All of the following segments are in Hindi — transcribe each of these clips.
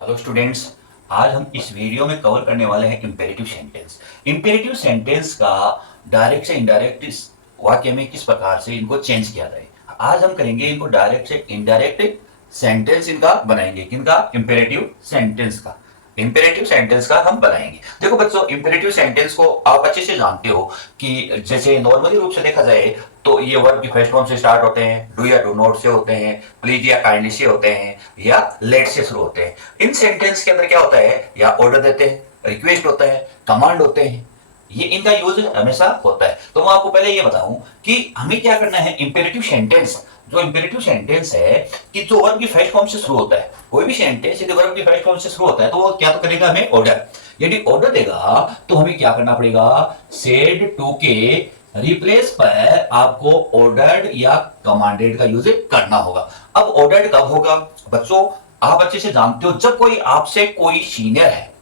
Hello students. आज हम इस वीडियो में कवर करने वाले हैं इंपेरेटिव सेंटेंस। इंपेरेटिव सेंटेंस का डायरेक्ट से इनडायरेक्ट इस वाक्य में किस प्रकार से इनको चेंज किया जाए। आज हम करेंगे इनको डायरेक्ट से इनडायरेक्ट सेंटेंस इनका बनाएंगे। किनका? इंपेरेटिव सेंटेंस का। इंपेरेटिव सेंटेंस का हम बनाएंगे। देखो बच्चों, इंपेरेटिव सेंटेंस को आप अच्छे से जानते हो कि जैसे नॉर्मली रूप से देखा जाए तो ये वर्ब की फर्स्ट फॉर्म से स्टार्ट होते हैं, डू या डू नॉट से होते हैं, प्लीज या काइंडली से होते हैं, या लेट से शुरू होते हैं। इन सेंटेंस के अंदर क्या होता है? या ऑर्डर देते हैं, रिक्वेस्ट होता है, कमांड होते हैं। ये इनका यूज हमेशा होता है। तो मैं आपको पहले ये बताऊं कि हमें क्या करना है। इंपेरेटिव सेंटेंस, जो इंपेरेटिव सेंटेंस है कि जो वर्ब की फर्स्ट फॉर्म से शुरू होता है, कोई भी सेंटेंस यदि वर्ब की फर्स्ट फॉर्म से शुरू होता है तो वो क्या तो करेगा? हमें ऑर्डर। यदि ऑर्डर देगा तो हमें क्या करना पड़ेगा? सेड टू के रिप्लेस पर आपको ऑर्डर्ड या कमांडेड का यूज करना होगा। अब ऑर्डर्ड कब होगा बच्चों? आप अच्छे से जानते हो, जब कोई आपसे कोई सीनियर है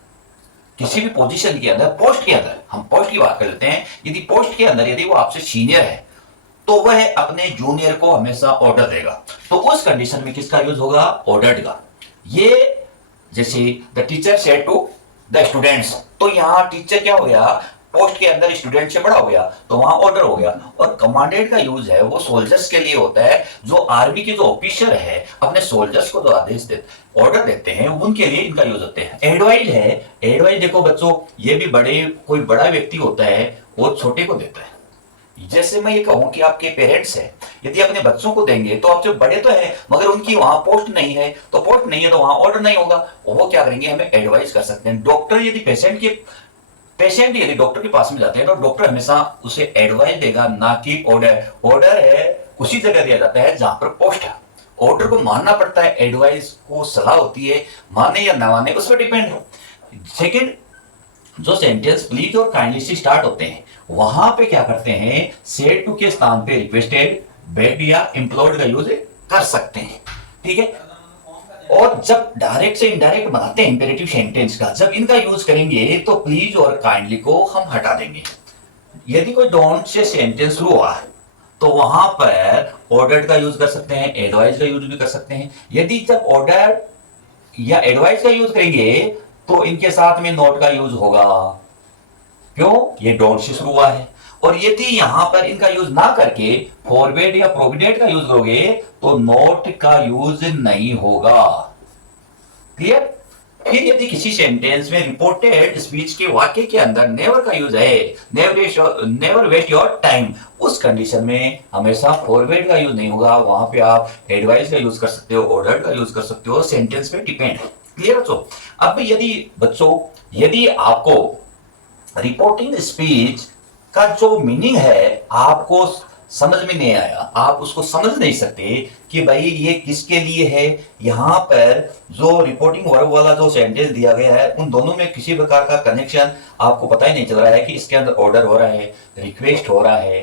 किसी भी पोजीशन के अंदर, पोस्ट के अंदर, हम पोस्ट की बात कर लेते हैं, यदि पोस्ट के अंदर यदि वो आपसे सीनियर है तो वह अपने जूनियर को हमेशा ऑर्डर देगा। तो उस कंडीशन में किसका यूज होगा? ऑर्डर्ड का। ये जैसे the teacher said to the students, तो यहां टीचर क्या हो गया? पोस्ट के अंदर स्टूडेंट से बड़ा हो गया तो वहां ऑर्डर हो गया। और कमांडेड का यूज है वो सोल्जर्स के लिए होता है। जो आर्मी के जो ऑफिसर है अपने सोल्जर्स को जो आदेश देते, ऑर्डर देते हैं, उनके लिए इनका यूज होते हैं। एडवाइज है, एडवाइज देखो बच्चों, ये भी बड़े, कोई बड़ा व्यक्ति होता है वो छोटे को देता है। जैसे मैं ये कहूं कि आपके पेरेंट्स हैं, यदि अपने बच्चों को देंगे तो आपसे बड़े तो हैं मगर उनकी वहां पोस्ट नहीं है, तो पोस्ट नहीं है तो वहां ऑर्डर नहीं होगा। वो क्या करेंगे? हमें एडवाइस कर सकते हैं। डॉक्टर यदि पेशेंट यदि डॉक्टर के पास में जाते हैं तो डॉक्टर हमेशा उसे एडवाइस देगा, ना कि ऑर्डर। ऑर्डर है उसी जगह दिया जाता है जहां पर पोस्ट है। ऑर्डर को मानना पड़ता है, एडवाइस को सलाह होती है, माने या ना माने उस पर डिपेंड है। सेकेंड, जो सेंटेंस प्लीज और काइंडली से स्टार्ट होते हैं वहां पे क्या करते हैं? सेड टू के स्थान पे रिक्वेस्टेड, बेग्ड या इम्प्लोर्ड का यूज कर सकते हैं। ठीक है। और जब डायरेक्ट से इनडायरेक्ट बनाते हैं इंपेरेटिव सेंटेंस का, जब इनका यूज करेंगे तो प्लीज और काइंडली को हम हटा देंगे। यदि कोई डोंट से सेंटेंस शुरू हुआ तो वहां पर ऑर्डर्ड का यूज कर सकते हैं, एडवाइज का यूज भी कर सकते हैं। यदि जब ऑर्डर या एडवाइस का यूज करेंगे तो इनके साथ में नोट का यूज होगा। क्यों? ये डोंट से शुरू हुआ है। और यदि यहां पर इनका यूज ना करके फॉरवर्ड या प्रोविडेंट का यूज करोगे तो नोट का यूज नहीं होगा। क्लियर? फिर यदि किसी सेंटेंस में रिपोर्टेड स्पीच के वाक्य के अंदर नेवर का यूज है, नेवर वेस्ट योर टाइम, उस कंडीशन में हमेशा फॉरवर्ड का यूज नहीं होगा। वहां पे आप एडवाइस का यूज कर सकते हो, ऑर्डर का यूज कर सकते हो, सेंटेंस पे डिपेंड है। क्लियर बच्चों? अब यदि बच्चों, यदि आपको रिपोर्टिंग स्पीच का जो मीनिंग है आपको समझ में नहीं आया, आप उसको समझ नहीं सकते कि भाई ये किसके लिए है, यहां पर जो रिपोर्टिंग वर्ब वाला जो सेंटेंस दिया गया है उन दोनों में किसी प्रकार का कनेक्शन आपको पता ही नहीं चल रहा है कि इसके अंदर ऑर्डर हो रहा है, रिक्वेस्ट हो रहा है,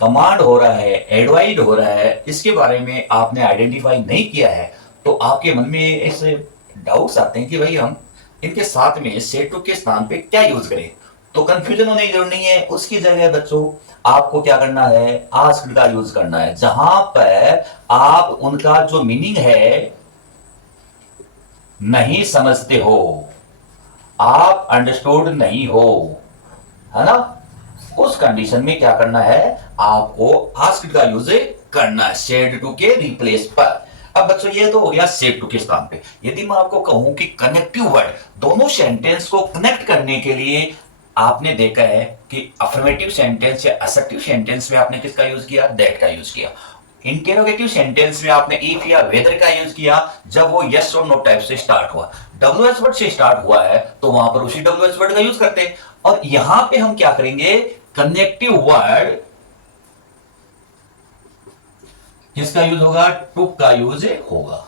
कमांड हो रहा है, एडवाइड हो रहा है, इसके बारे में आपने आइडेंटिफाई नहीं किया है, तो आपके मन में ऐसे डाउट्स आते हैं कि भाई हम इनके साथ में सेट टू के स्थान पे क्या यूज करें। तो कंफ्यूजन होने की जरूरत नहीं है। उसकी जगह बच्चों आपको क्या करना है? आस्क्ड का यूज करना है, जहां पर आप उनका जो मीनिंग है नहीं समझते हो, आप अंडरस्टूड नहीं हो, है ना? उस कंडीशन में क्या करना है? आपको आस्क्ड का यूज करना है सेड टू के रिप्लेस पर। अब बच्चों ये तो हो गया सेड टू के स्थान पे। यदि मैं आपको कहूं कि कनेक्टिव वर्ड, दोनों सेंटेंस को कनेक्ट करने के लिए आपने देखा है कि अफर्मेटिव सेंटेंस या असर्टिव सेंटेंस में आपने किसका यूज किया? दैट का यूज किया। इंटेरोगेटिव सेंटेंस में आपने इफ या वेदर का यूज किया जब वो यस और नो टाइप से स्टार्ट हुआ। डब्ल्यूएच वर्ड से स्टार्ट हुआ है तो वहां पर उसी डब्ल्यूएच वर्ड का यूज करते हैं। और यहां पे हम क्या करेंगे? कनेक्टिव वर्ड किसका यूज होगा? टू का यूज होगा।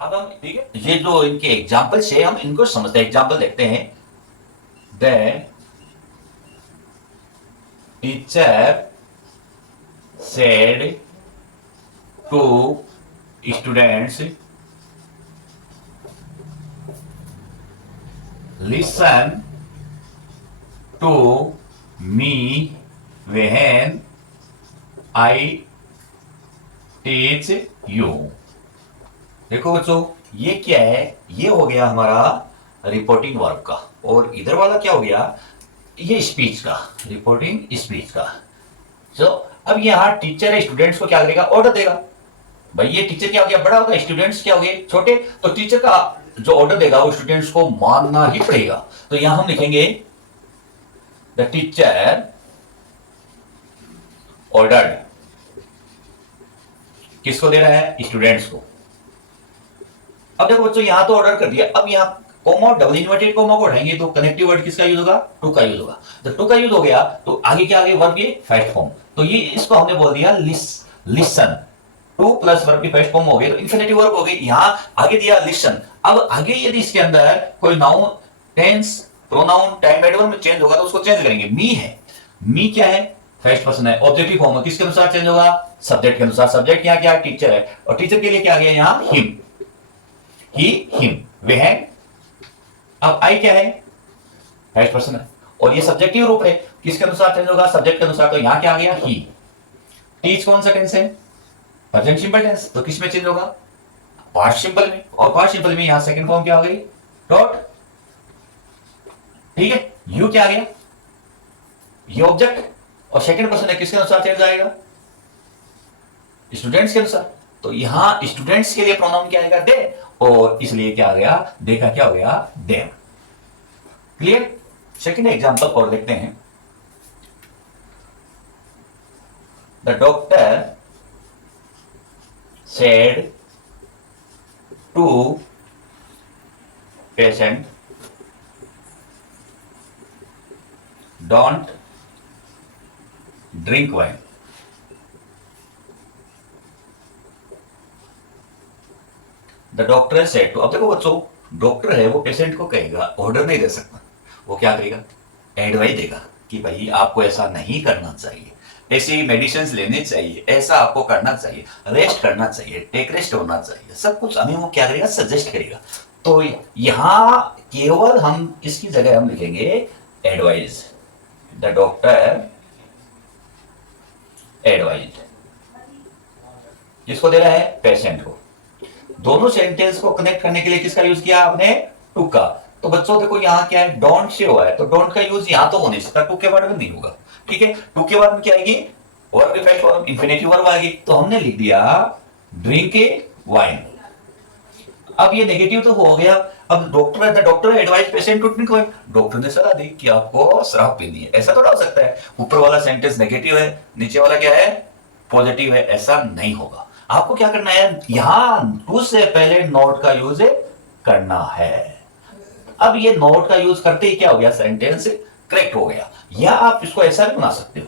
अब हम, ठीक है, ये जो इनके एग्जाम्पल है हम इनको समझते हैं। एग्जाम्पल देखते हैं। Then teacher said to students, listen to me when I teach you. देखो बच्चों, ये क्या है, ये हो गया हमारा रिपोर्टिंग वर्ब का, और इधर वाला क्या हो गया, ये स्पीच का, रिपोर्टिंग स्पीच का। तो अब यहाँ टीचर स्टूडेंट्स को क्या करेगा, ऑर्डर देगा। भाई ये टीचर क्या हो गया, बड़ा होगा, स्टूडेंट्स क्या हो गए, छोटे। तो टीचर का जो ऑर्डर देगा वो स्टूडेंट्स को मानना ही पड़ेगा। तो यहां हम लिखेंगे द टीचर ऑर्डर्ड। किसको दे रहा है, स्टूडेंट्स को। अब देखो बच्चों, यहां तो ऑर्डर कर दिया, अब यहां कोमा, डबल इन्वर्टेड कोमा को उठाएंगे तो कनेक्टिव वर्ड किसका यूज होगा, टू का यूज होगा। तो टू का यूज हो गया तो आगे क्या, आगे वर्ब ये फर्स्ट फॉर्म। तो ये इसको हमने बोल दिया लिसन। टू प्लस वर्ब की फर्स्ट फॉर्म हो गई तो इंफिनिटिव वर्ब हो गई। यहां आगे दिया लिसन। अब आगे यदि इसके अंदर कोई noun, tense, pronoun, time adverb में चेंज होगा तो उसको चेंज करेंगे। मी है, मी क्या है, फर्स्ट पर्सन है, ऑब्जेक्टिव फॉर्म है, किसके अनुसार चेंज होगा, सब्जेक्ट के अनुसार। सब्जेक्ट यहाँ क्या है, टीचर है, और टीचर के लिए क्या आ गया यहाँ, हिम, ही, हिम, वे हैं। अब आई क्या है, फर्स्ट पर्सन है, और ये सब्जेक्टिव रूप है, किसके अनुसार चेंज होगा, सब्जेक्ट के अनुसार। तो यहां क्या आ गया, ही। टीच कौन सा टेंस है, प्रेजेंट सिंपल टेंस, तो किस में चेंज होगा, पास्ट सिंपल में। और पास्ट सिंपल में यहां सेकंड फॉर्म क्या हो गई, डॉट। ठीक है, यू क्या आ गया, ये ऑब्जेक्ट, और सेकंड पर्सन है, किसके अनुसार चेंज आएगा, स्टूडेंट्स के अनुसार। तो यहां स्टूडेंट्स के लिए प्रोनाउन क्या आएगा, दे, और इसलिए क्या आ गया, देखा क्या हो गया, देम। क्लियर। सेकंड एग्जांपल और देखते हैं। The doctor said to patient, don't drink wine. The doctor said to, अब देखो बच्चों, डॉक्टर है वो पेशेंट को कहेगा, ऑर्डर नहीं दे सकता। वो क्या करेगा, एडवाइस देगा कि भाई आपको ऐसा नहीं करना चाहिए, ऐसी मेडिसिन लेने चाहिए, ऐसा आपको करना चाहिए, रेस्ट करना चाहिए, टेक रेस्ट होना चाहिए, सब कुछ हमें वो क्या करेगा, सजेस्ट करेगा। तो यहां केवल हम इसकी जगह हम लिखेंगे एडवाइज। द डॉक्टर एडवाइज, किसको दे रहा है, पेशेंट को। दोनों सेंटेंस को कनेक्ट करने के लिए किसका यूज किया आपने, टू का। तो बच्चों देखो यहां क्या है, डोंट से हुआ है, तो डोंट का यूज यहां तो हो नहीं सकता, टू के बाद में नहीं होगा। ठीक है, टू के बाद में क्या आएगी, verb effect verb, infinitive verb आएगी। तो हमने लिख दिया ड्रिंक ए वाइन। अब ये नेगेटिव तो हो गया। अब doctor advise patient to drink wine, doctor ने सलाह दी कि आपको शराब पीनी है। ऐसा थोड़ा हो सकता है, ऊपर वाला सेंटेंस नेगेटिव है, नीचे वाला क्या है, पॉजिटिव है, ऐसा नहीं होगा। आपको क्या करना है, यहां टू से पहले नोट का यूज करना है। अब ये नोट का यूज करते ही क्या हो गया, सेंटेंस करेक्ट हो गया। या आप इसको ऐसा भी बना सकते हो,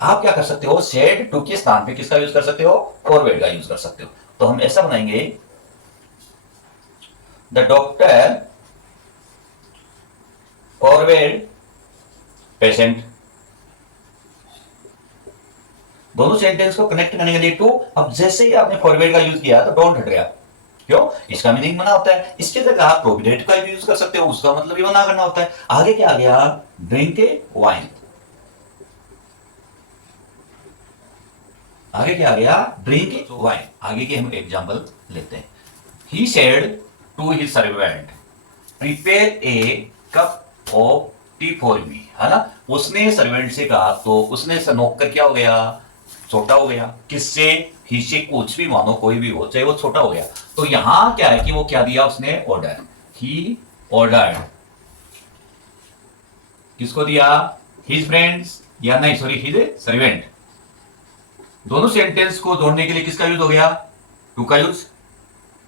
आप क्या कर सकते हो, सेड टू के स्थान पे किसका यूज कर सकते हो, फॉरवर्ड का यूज कर सकते हो। तो हम ऐसा बनाएंगे, द डॉक्टर फॉरवर्ड पेशेंट। दोनों सेंटेंस को कनेक्ट करने के लिए टू। अब जैसे ही आपने फॉरवर्ड का यूज किया तो डोंट हट गया, क्यों, इसका मीनिंग बना होता है। इसके जगह आप प्रोविडेंट का भी यूज कर सकते हो, उसका मतलब भी बना करना होता है। आगे क्या आ गया, ड्रिंक ए वाइन। आगे क्या आ गया, ड्रिंक ए वाइन। आगे के हम एग्जांपल लेते हैं। He said to his servant, prepare a cup of tea for me, है ना। उसने सर्वेंट से कहा, तो उसने नौकर क्या हो गया, छोटा हो गया। किससे, ही से, कुछ भी मानो, कोई भी हो, चाहे वो छोटा हो गया। तो यहां क्या है कि वो क्या दिया उसने, ऑर्डर। ही ऑर्डर्ड, किसको दिया, हिज फ्रेंड्स, या नहीं सॉरी, हिज सर्वेंट। दोनों सेंटेंस को जोड़ने के लिए किसका यूज हो गया, टू का यूज,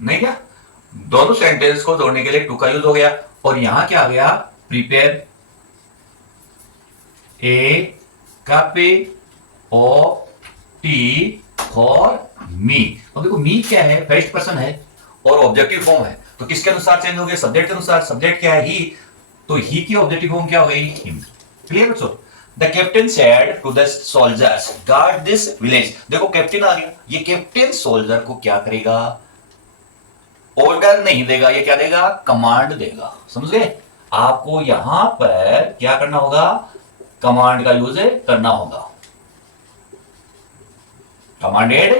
नहीं क्या, दोनों सेंटेंस को जोड़ने के लिए टू का यूज हो गया। और यहां क्या आ गया, prepare a cup of tea for मी। अब देखो मी क्या है, फर्स्ट पर्सन है और ऑब्जेक्टिव फॉर्म है, तो किसके अनुसार चेंज हो गया, सब्जेक्ट के अनुसार। सब्जेक्ट क्या है, ही, तो ही की ऑब्जेक्टिव फॉर्म क्या हो गई, हिम। क्लियर बच्चों। The captain said to the soldiers guard this village. देखो कैप्टन आ गया, ये कैप्टन सोल्जर को क्या करेगा, ऑर्डर नहीं देगा, ये क्या देगा, कमांड देगा। समझ गए। आपको यहां पर क्या करना होगा, कमांड का यूज करना होगा। Commanded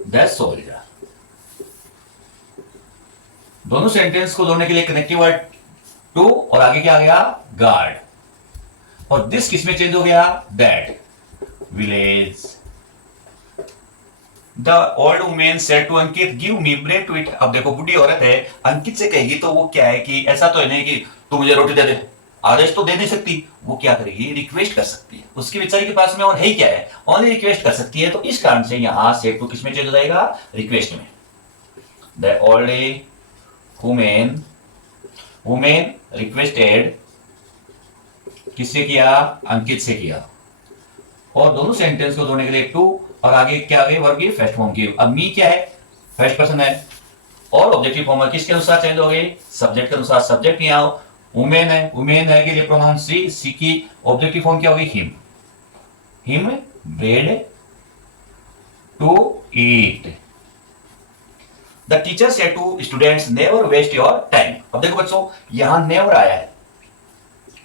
the soldier. दोनों सेंटेंस को जोड़ने के लिए कनेक्टिव वर्ड टू और आगे क्या आ गया गार्ड, और दिस किस में चेंज हो गया that village. The old women said to Ankit give me bread to eat. अब देखो बुढ़ी औरत है, अंकित से कहेगी तो वो क्या है कि ऐसा तो है नहीं कि तू मुझे रोटी दे दे, आदेश तो दे नहीं सकती, वो क्या करेगी रिक्वेस्ट कर सकती है, उसकी बेचारी के पास में और है ही क्या है, ओनली रिक्वेस्ट कर सकती है। तो इस कारण से यहां सेड टू किस में चेंज हो जाएगा रिक्वेस्ट में। The old women, women requested किससे किया अंकित से किया, और दोनों सेंटेंस को जोड़ने के लिए टू और आगे क्या आ गई वर्ब की फर्स्ट फॉर्म की। अब मी क्या है फर्स्ट पर्सन है, और ऑब्जेक्टिव फॉर्म है किसके अनुसार चेंज हो गई सब्जेक्ट के अनुसार। सब्जेक्ट नहीं आओ वुमेन है, वुमेन है के लिए प्रोनाउन सी, सी की ऑब्जेक्टिव फॉर्म क्या होगी him, him bread to eat. The teacher said to students never waste your time. अब देखो बच्चों यहां नेवर आया है,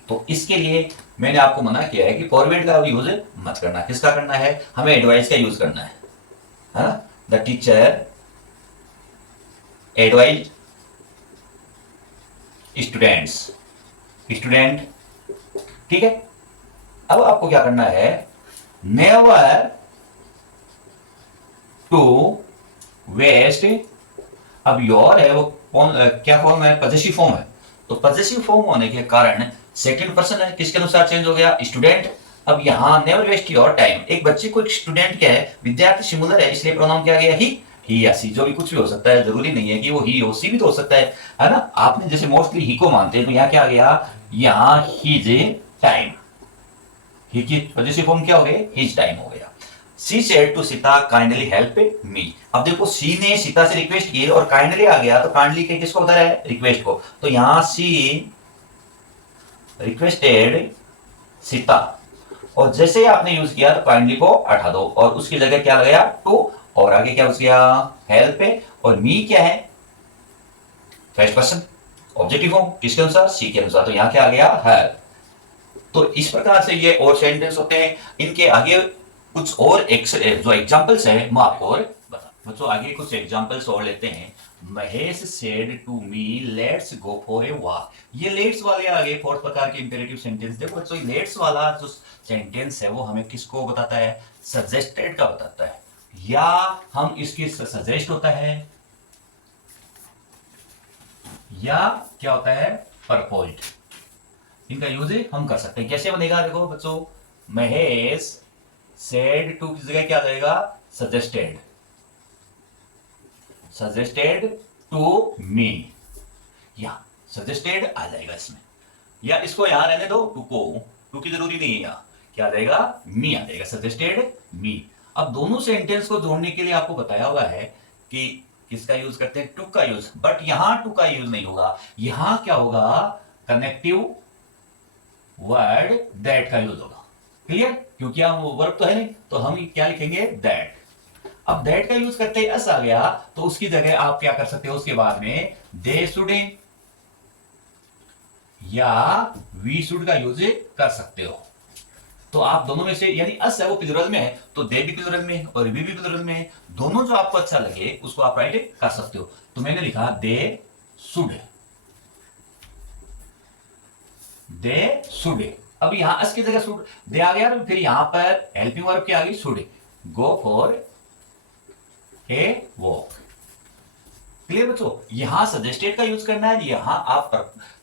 तो इसके लिए मैंने आपको मना किया है कि फॉरवर्ड का यूज मत करना, किसका करना है हमें एडवाइस का यूज करना है ना। The teacher advise students, student ठीक है। अब आपको क्या करना है नेवर टू वेस्ट। अब योर है वो क्या फॉर्म है पॉजेसिव फॉर्म है, तो पॉजेसिव फॉर्म होने के कारण सेकंड पर्सन है किसके अनुसार चेंज हो गया स्टूडेंट। अब यहां नेवर वेस्ट योर टाइम, एक बच्चे को एक स्टूडेंट क्या है विद्यार्थी सिंगुलर है इसलिए प्रोनाउन क्या गया ही या सी, जो भी कुछ भी हो सकता है, जरूरी नहीं है कि वो ही हो सी भी तो हो सकता है ना। आपने जैसे मोस्टली ही को मानते हैं तो यहाँ क्या आ गया यहां हिज टाइम, ही की पॉजेसिव फॉर्म क्या हो गया हिज टाइम हो गया। She said to Sita kindly help me. अब देखो सी ने सीता से रिक्वेस्ट की और काइंडली आ गया, तो काइंडली के किसको होता है रिक्वेस्ट को, तो यहां सी रिक्वेस्टेड सीता, और जैसे ही आपने यूज किया तो काइंडली को हटा दो और उसकी जगह क्या लगाया टू, और आगे क्या गया हेल्प है, और मी क्या है फर्स्ट पर्सन ऑब्जेक्टिव फॉर्म किसके अनुसार सी के अनुसार, तो यहां क्या आ गया हेल्प। तो इस प्रकार से ये और सेंटेंस होते हैं, इनके आगे कुछ और जो एग्जांपल्स है मैं आपको और बता बच्चों आगे कुछ एग्जांपल्स और लेते हैं। Mahesh said to me let's go for a walk. ये लेट्स वाले आगे फोर्थ प्रकार के इंपेरेटिव सेंटेंस। देखो बच्चों लेट्स वाला जो सेंटेंस है वो हमें किसको बताता है सजेस्टेड का बताता है, या हम इसकी सजेस्ट होता है या क्या होता है प्रपोज्ड, इनका यूज हम कर सकते हैं। कैसे बनेगा देखो बच्चों महेश सेड टू की जगह क्या आ जाएगा सजेस्टेड, सजेस्टेड टू मी, या सजेस्टेड आ जाएगा इसमें, या इसको यहां रहने दो टू को, टू की जरूरी नहीं है, यहां क्या आ जाएगा मी आ जाएगा सजेस्टेड मी। अब दोनों सेंटेंस को जोड़ने के लिए आपको बताया हुआ है कि किसका यूज करते हैं टू का यूज, बट यहां टू का यूज नहीं होगा, यहां क्या होगा कनेक्टिव वर्ड दैट का यूज होगा। क्लियर, क्योंकि हम वर्ब तो है नहीं तो हम क्या लिखेंगे दैट। अब दैट का यूज करते एस आ गया तो उसकी जगह आप क्या कर सकते हो उसके बाद में दे शुड या वी शुड का यूज कर सकते हो। तो आप दोनों में से यानी अस है वो प्लूरल में है तो दे भी प्लूरल में और वी भी प्लूरल में है, दोनों जो आपको अच्छा लगे उसको आप राइट कर सकते हो। तो मैंने लिखा दे शुड, दे शुड। अब यहां अस की जगह शुड दे आ गया तो फिर यहां पर हेल्पिंग वर्ब क्या आ गई should, go for a walk. Clear बच्चों, यहां सजेस्टेड का यूज करना है, यहां आप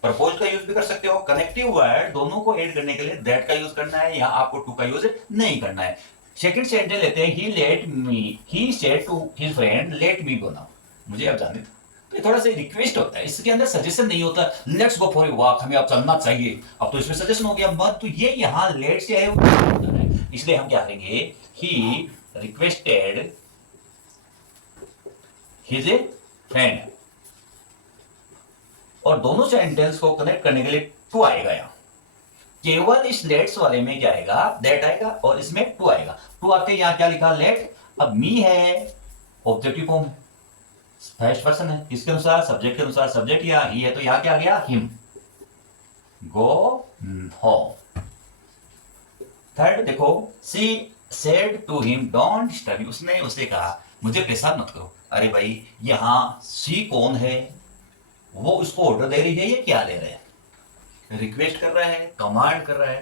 प्रपोज का यूज भी कर सकते हो। कनेक्टिव वर्ड दोनों को ऐड करने के लिए दैट का यूज करना है, यहां आपको टू का यूज नहीं करना है। सेकंड सेंटेंस लेते हैं he let me, he said to his friend let me go now, मुझे अब जाने दो। तो ये थोड़ा सा रिक्वेस्ट होता है, इसके अंदर सजेशन नहीं होता let's go for a walk, हमें अब चलना चाहिए, अब तो इसमें सजेशन हो गया मत, तो ये यहां लेट से है वो होता है, इसलिए हम क्या करेंगे ही रिक्वेस्टेड हिज फ्रेंड, और दोनों सेंटेंस को कनेक्ट करने के लिए टू आएगा यहां, केवल इस लेट्स वाले में क्या आएगा दैट आएगा और इसमें टू आएगा। टू आते यहां क्या लिखा लेट, अब मी है ऑब्जेक्टिव फॉर्म है फर्स्ट पर्सन है किसके अनुसार सब्जेक्ट के अनुसार, सब्जेक्ट या ही है तो यहां क्या आ गया हिम, गो होम। थर्ड देखो she said to him don't disturb, उसने उसे कहा मुझे परेशान मत करो। अरे भाई यहां सी कौन है वो उसको ऑर्डर दे रही है या क्या ले रहे हैं, रिक्वेस्ट कर रहा है, कमांड कर रहा है।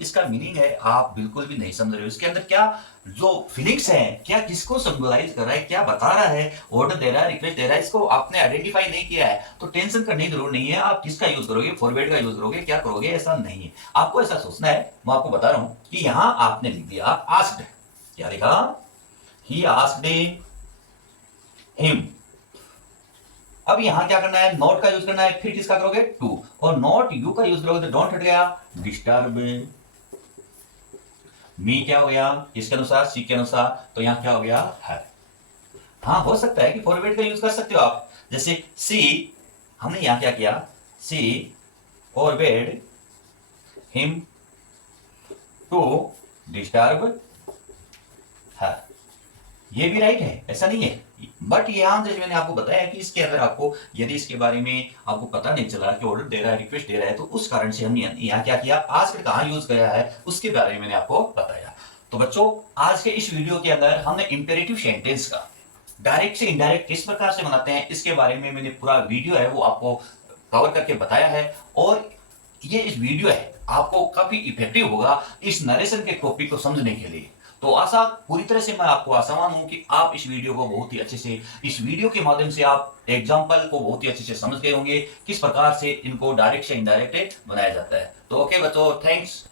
इसका मीनिंग है आप बिल्कुल भी नहीं समझ रहे हो इसके अंदर क्या जो फीलिंग्स है, क्या किसको सिंबलाइज कर रहा है, क्या बता रहा है, ऑर्डर दे रहा है, रिक्वेस्ट दे रहा है, इसको आपने आइडेंटिफाई नहीं किया है तो टेंशन करने की जरूरत नहीं है। आप किसका यूज करोगे, फॉरवर्ड का यूज करोगे, क्या करोगे, ऐसा नहीं है। आपको ऐसा सोचना है, मैं आपको बता रहा हूं कि यहां आपने लिख दिया आस्क्ड, क्या लिखा, ही आस्क्ड हिम। अब यहां क्या करना है, नॉट का यूज करना है, फिर किसका करोगे, टू, और नॉट यू का यूज करोगे तो डोंट हट गया, डिस्टर्ब मी क्या हो गया, किसके अनुसार, सी के अनुसार, तो यहां क्या हो गया, हर। हाँ हो सकता है कि फॉरवर्ड का यूज कर सकते हो आप, जैसे सी, हमने यहां क्या किया, see forward him to disturb her, ये भी राइट है, ऐसा नहीं है। बट यहां जैसे मैंने आपको बताया कि इसके अंदर आपको यदि इसके बारे में आपको पता नहीं चला कि ऑर्डर दे रहा है, रिक्वेस्ट दे रहा है, तो उस कारण से हमने यहाँ क्या किया, आस्क्ड कहां यूज किया है उसके बारे में मैंने आपको बताया। तो बच्चों आज के इस वीडियो के अंदर हमने इंपेरेटिव सेंटेंस का डायरेक्ट से इनडायरेक्ट किस प्रकार से बनाते हैं इसके बारे में मैंने पूरा वीडियो है वो आपको कवर करके बताया है। और ये इस वीडियो है आपको काफी इफेक्टिव होगा इस नरेशन के टॉपिक को समझने के लिए। तो आशा पूरी तरह से मैं आपको आशावान हूं कि आप इस वीडियो को बहुत ही अच्छे से, इस वीडियो के माध्यम से आप एग्जाम्पल को बहुत ही अच्छे से समझ गए होंगे किस प्रकार से इनको डायरेक्ट से इनडायरेक्ट बनाया जाता है। तो ओके बच्चों, थैंक्स।